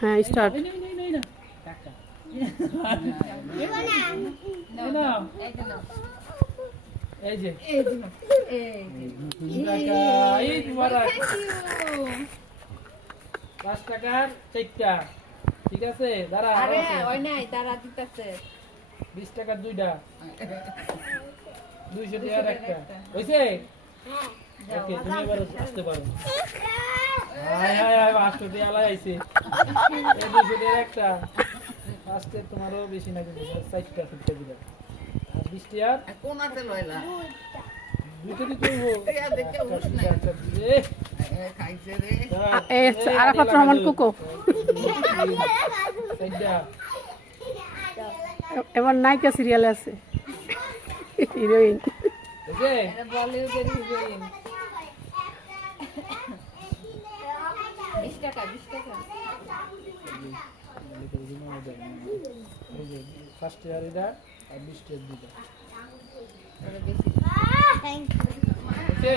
হ্যাঁ স্টার্ট। টাকা এই যে টাকা এই তোমারা 5 টাকার 4টা ঠিক আছে দাঁড়া আরে ওই নাই তারা দিতেছে 20 টাকার 2টা 200 টাকার একটা হইছে ওকে তুমি এবার আসতে পারো হাই হাই হাই 500 টাকা আলাই আইছে এই 200 টাকার একটা আজকে তোমারও বেশি না কিন্তু 4টা ফুটতে দিবা আর 20 টাকার কোনাতে লইলা দুটো দিতে হইব দেখতে উঠছ না খাইছে রে আরাফাত রহমান কুকো এবার নায়িকা সিরিয়ালে আছে হিরোইন। বলিউডের হিরোইন 20 টাকা 20 টাকা ফার্স্ট ইয়ার এটা আর 20 টাকা দিবা বেশি ওকে